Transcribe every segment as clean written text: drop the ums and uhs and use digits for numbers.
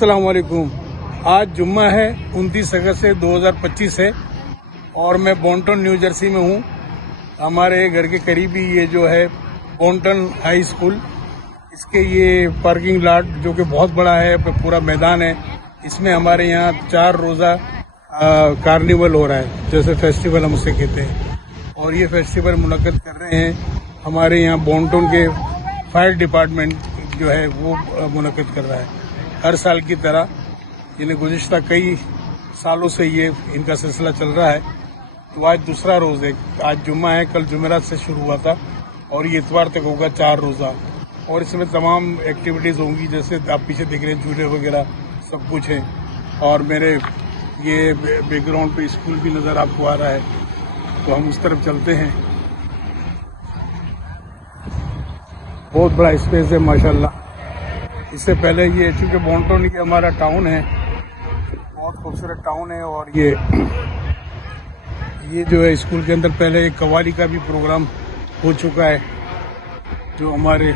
अस्सलाम वालेकुम। आज जुम्मा है, 29 अगस्त से 2025 है और मैं बॉन्टन न्यू जर्सी में हूँ। हमारे घर के करीब ही ये जो है बॉन्टन हाई स्कूल, इसके ये पार्किंग लॉट जो कि बहुत बड़ा है, पूरा मैदान है। इसमें हमारे यहाँ 4 रोज़ा कार्निवल हो रहा है, जैसे फेस्टिवल हम उसे कहते हैं। और ये फेस्टिवल मुनक्कद कर रहे हैं हमारे यहाँ बॉन्टन के फायर डिपार्टमेंट जो है वो मुनक्कद कर रहा है हर साल की तरह। इन्हें गुज़िश्ता कई सालों से ये इनका सिलसिला चल रहा है। तो आज दूसरा रोज़ है, आज जुम्मा है, कल जुमेरात से शुरू हुआ था और ये इतवार तक होगा 4 रोज़ा। और इसमें तमाम एक्टिविटीज़ होंगी, जैसे आप पीछे देख रहे हैं झूले वगैरह सब कुछ है। और मेरे ये बैकग्राउंड पे स्कूल भी नज़र आपको आ रहा है, तो हम उस तरफ चलते हैं। बहुत बड़ा स्पेस है माशाल्लाह। इससे पहले ये चूँकि बॉन्टन ये हमारा टाउन है, बहुत खूबसूरत टाउन है। और ये जो है स्कूल के अंदर पहले एक कव्वाली का भी प्रोग्राम हो चुका है, जो हमारे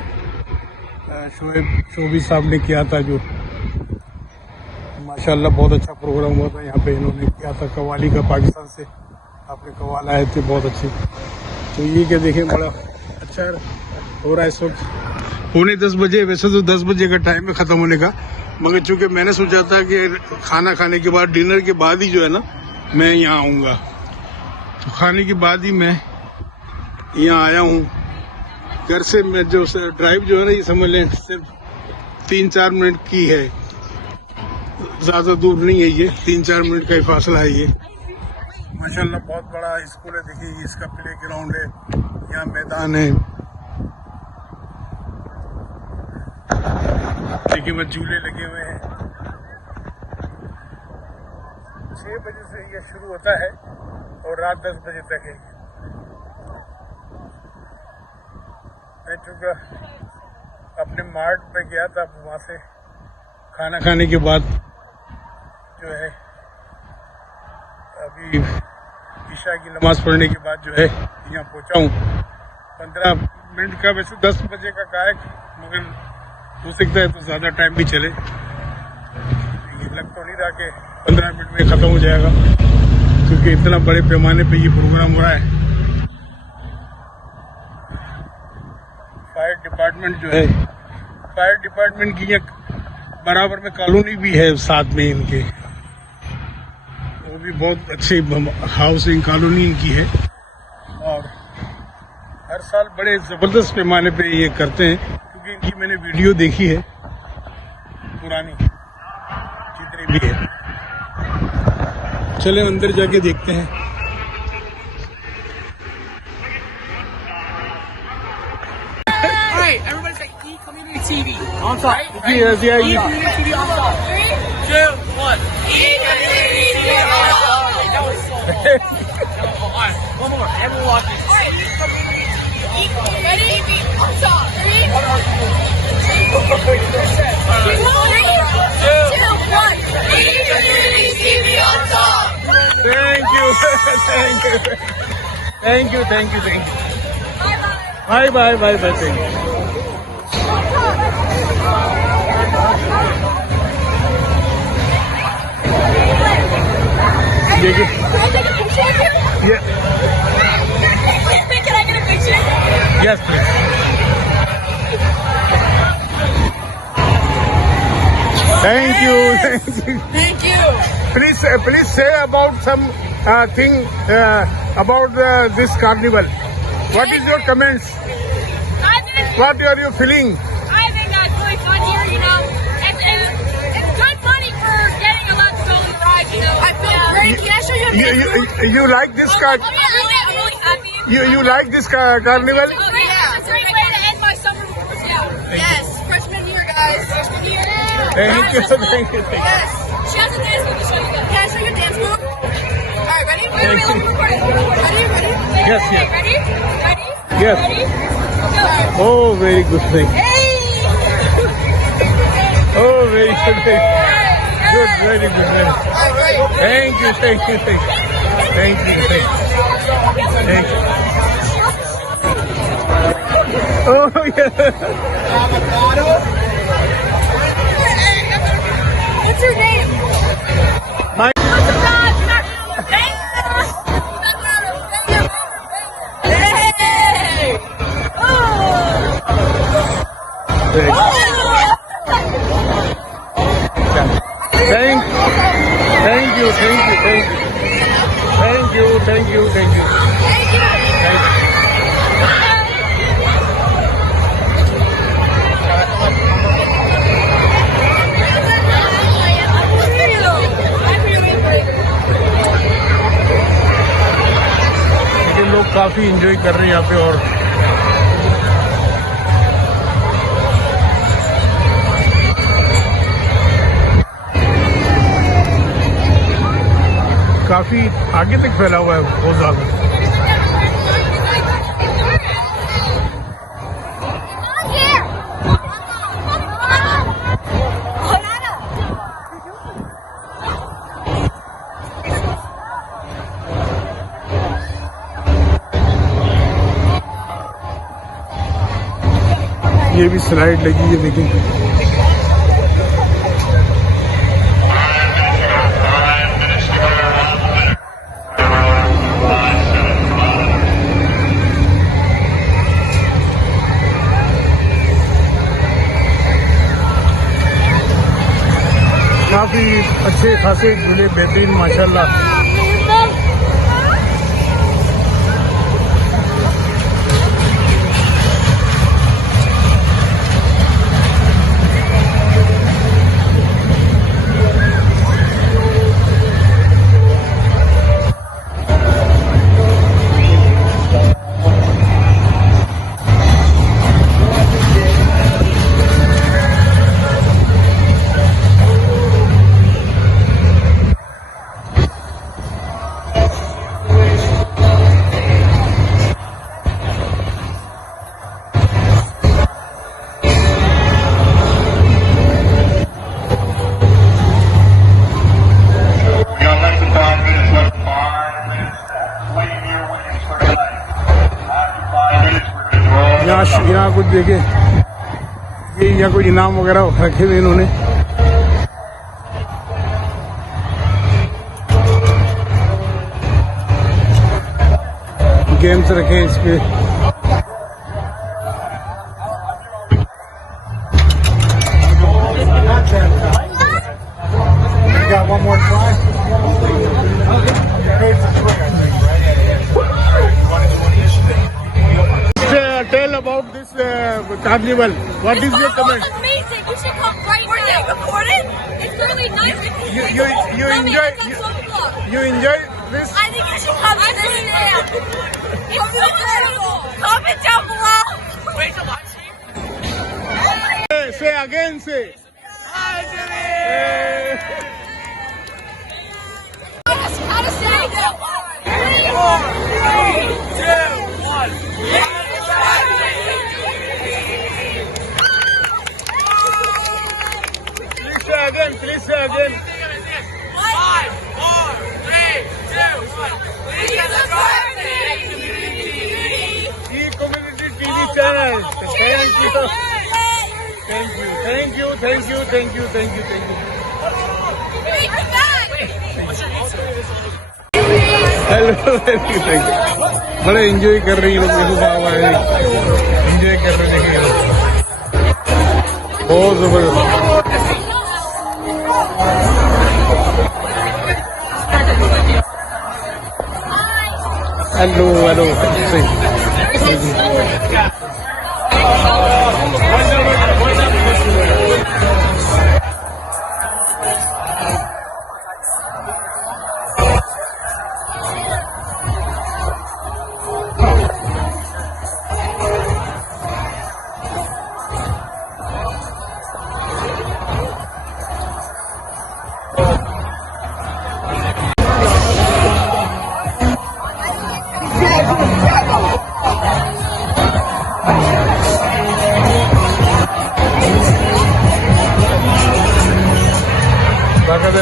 शोभी साहब ने किया था, जो माशाल्लाह बहुत अच्छा प्रोग्राम हुआ था। यहाँ पे इन्होंने किया था कव्वाली का, पाकिस्तान से अपने कव्वाल आए थे, बहुत अच्छे। तो ये क्या देखें, बड़ा अच्छा हो रहा है इस वक्त। 9:45 बजे, वैसे तो 10 बजे का टाइम है ख़त्म होने का, मगर चूँकि मैंने सोचा था कि खाना खाने के बाद, डिनर के बाद ही जो है ना मैं यहाँ आऊँगा, तो खाने के बाद ही मैं यहाँ आया हूँ। घर से मैं जो ड्राइव जो है ना, ये समझ लें सिर्फ 3-4 मिनट की है, ज़्यादा दूर नहीं है। ये 3-4 मिनट का ही फासला है। ये माशाल्लाह बहुत बड़ा स्कूल है। देखिए इसका प्ले ग्राउंड है, यहाँ मैदान है। देखिए वह झूले लगे हुए हैं। 6 बजे से ये शुरू होता है और रात 10 बजे तक है। मैं चूँकि अपने मार्ट पे गया था, वहाँ से खाना खाने के बाद जो है अभी ईशा की नमाज पढ़ने के बाद जो है यहाँ पहुँचा हूँ। 15 मिनट का, वैसे 10 बजे का कहा है, मगर हो सकता है तो ज़्यादा टाइम भी चले। ये लग तो नहीं रहा कि 15 मिनट में ख़त्म हो जाएगा, क्योंकि इतना बड़े पैमाने पे ये प्रोग्राम हो रहा है। फायर डिपार्टमेंट जो है, फायर डिपार्टमेंट की यहाँ बराबर में कॉलोनी भी है साथ में इनके, वो भी बहुत अच्छी हाउसिंग कॉलोनी इनकी है। और हर साल बड़े ज़बरदस्त पैमाने पे ये करते हैं, क्योंकि इनकी मैंने वीडियो देखी है पुरानी जितनी भी है। चले अंदर जाके देखते हैं। Everybody say E-Community TV. On top. Right? Yes, yeah, E-Community TV on top. 3, 2, 1. E-Community TV on top. That was so long. All right, one more. Everyone watch this. All right, E-Community TV on top. 3, 2, 1. E-Community TV on top. Thank you. Thank you. Thank you. Thank you. Thank you. Bye bye. Bye bye. Thank you. Can I take a picture of you? Yeah. Can I get a picture? Yes, please. Thank you. Thank you. Thank you. Please say about some thing about this carnival. What is your comments? What are you feeling? I think that's really fun here, you know. It's good money for getting a lot to go on the ride, you know. I feel great. Can I show you a picture? You like this car? I'm really happy. You like this carnival? Oh, yeah. It's a great way to end my summer. Yeah. Yes, freshman year, guys. Freshman year. Thank you. Thank you. Yes. She has a dance move to show you guys. Can I show you a dance move? All right, ready? Thank you. Ready? Yes, yes. Ready? Ready? Yes. Ready? Go. Oh, very good thing. Hey! Oh, very good thing. Good, very good. All right. Thank you. Thank you. Thank you. Thank you. Thank you. Oh, yeah. Thank you thank you thank you thank you thank you thank you. ये लोग काफी enjoy कर रहे हैं यहाँ पे। और काफी आगे तक फैला हुआ है बहुत ज्यादा। ये भी स्लाइड लगी है, देखिए। काफी अच्छे खासे झूले, बेहतरीन माशाल्लाह। यहाँ कुछ देखे, ये यहाँ कोई इनाम वगैरह रखे हुए इन्होंने। गेम्स रखे इस पे। Tell about this carnival. What is your comment? It's amazing. You should come right now. We're recorded. It's really nice. You enjoy you enjoy this? I think you should come to this camp. It's so incredible. Comment down below. Wait till live stream. Say again, say. Hi, Jimmy. How to say that? 3, 2, 1. Please say again. 5, 4, 3, 2, 1. E-Community TV channel. Thank you. Thank you. Thank you. Thank you. Thank you. Thank you. Thank you. Hello, thank you. बड़े enjoy कर रही लोग, देखो बाबा है, enjoy कर रहे हैं बहुत जबरदस्त। हेलो हेलो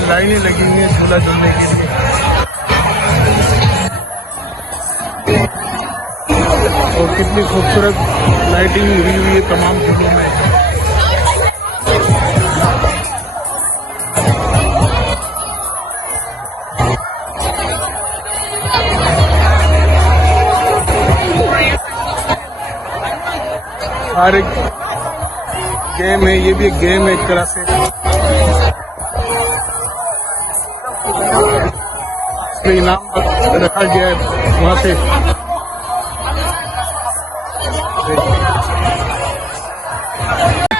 लाइनें लगी हुई हैं झूला झूलने के लिए। और कितनी खूबसूरत लाइटिंग हुई हुई है तमाम झूलों में। हर एक गेम है, ये भी एक गेम है एक तरह से। इसलिए इनाम रखा गया है वहाँ पे।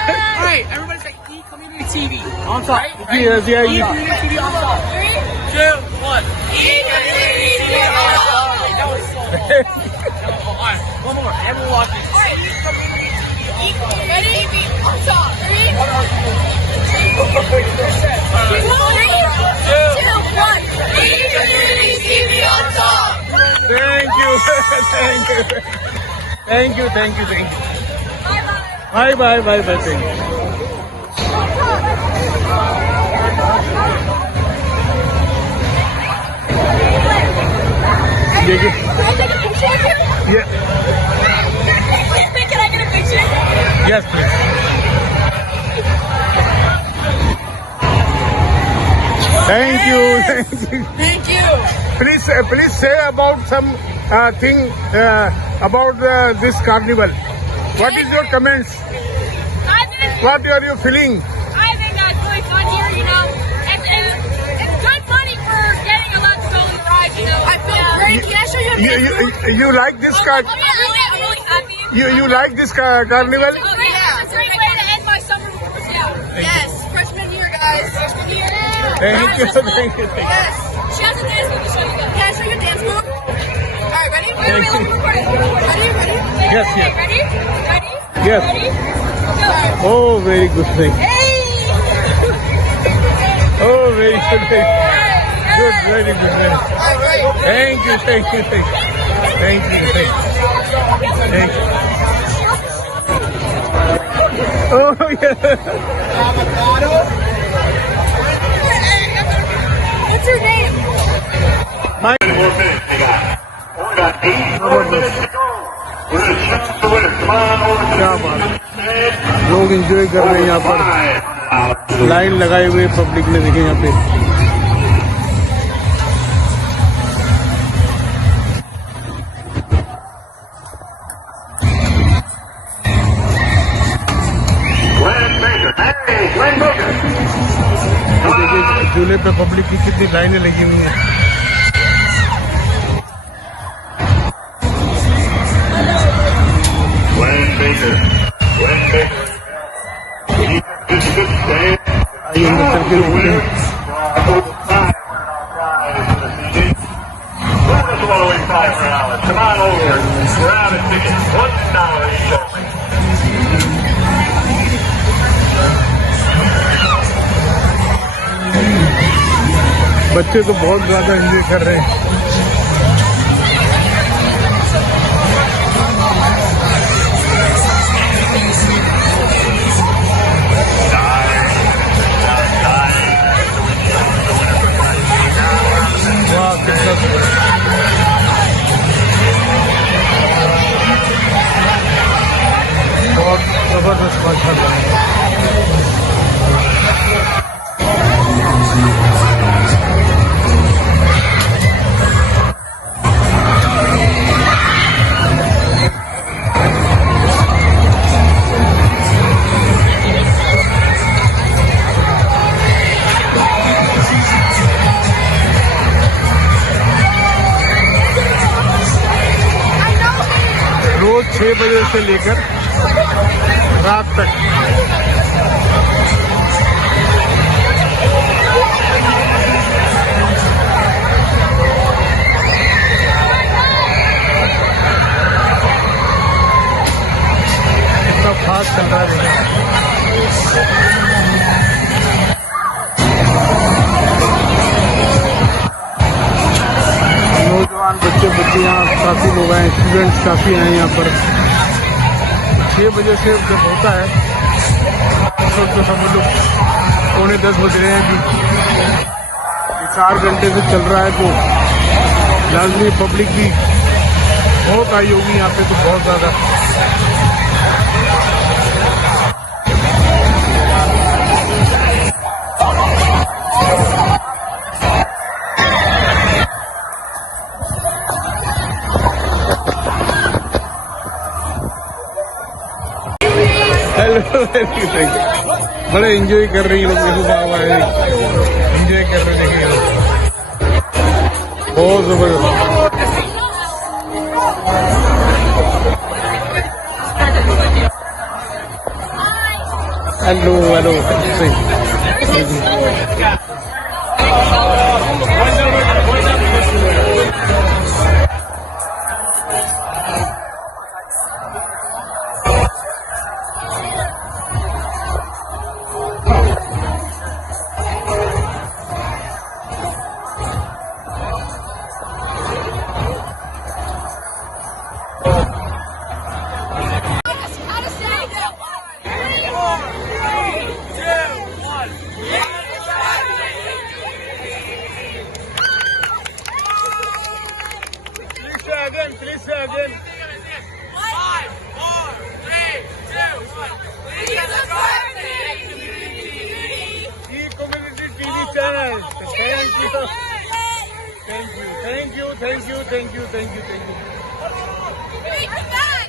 Alright, everybody say E-Community TV. On top. Yes, yeah, yeah. E-Community TV on top. 3, 2, 1. E-Community TV on top. That was so long. Alright, one more. Everyone watching. Ready? On top. 3, 2, 1. E-Community TV on top. Thank you, thank you, thank you, thank you, thank you. Bye, bye, bye, bye, thank you. देखिए, Can I take a picture of you? yeah, Can I get a picture? yes, please. Thank you, thank you. Thank you. Please say about some thing about this carnival. What is your comments? What are you feeling? I think that's really fun here, you know. It's good money for getting a lot to go on the ride, you know. I feel great. Can I show you a picture? You like this card? I'm really happy. You like this carnival? Oh, yeah. It's a great way to end my summer yeah. Yes. Freshman year, guys. Freshman year. Thank you, thank you. Yes. She has a dance move to show you guys. Can I show you a dance move? All right, ready? Wait, Thank let me record it. Ready? Yes, Okay, yes. ready? Ready? Yes. Ready? Go. Oh, very good thing. Hey! Oh, very good thing. Good, very good. All right. Thank you, thank you, thank you. Thank you, thank you. Thank you. Oh, yeah. What's your name? My Only got 8 more minutes to go. We're going to show the winner. Come on over to क्या बात है। लोग enjoy कर रहे हैं यहाँ पर, line लगाए हुए पब्लिक ने, देखे यहाँ पे। Glenn Baker. Hey, Glenn Baker. ये देखिए झूले पे पब्लिक की कितनी लाइनें लगी हुई हैं। Glenn Baker. Glenn Baker. This good stand. आइए अंदर चल के रुकते हैं। All the way $5 for hours. Come on over. Grab a ticket. $1 each only. बच्चे तो बहुत ज्यादा एंजॉय कर रहे हैं। वाह, कितना बहुत जबरदस्त बात कर रहा है। रोज 6 बजे से लेकर रात तक इतना फास्ट चल रहा है। नौजवान बच्चे बच्चियाँ काफी लोग आए, स्टूडेंट्स काफी आए यहाँ पर। 6 बजे से जब होता है तो समझ लो 9:45 बज रहे हैं कि 4 घंटे से चल रहा है, तो लाजमी पब्लिक भी बहुत आई होगी यहाँ पे, तो बहुत ज्यादा। Hello, thank you. बड़े एंजॉय कर रही है लोग, देखो बाबा है एंजॉय कर रहे हैं लोग, बहुत जबरदस्त। Hello hello Please say again. 5, 4, 3, 2, 1. We the E-Community TV channel. Thank you. Thank you. Thank you. Thank you. Thank you. Thank you. Thank you. Wait, come back.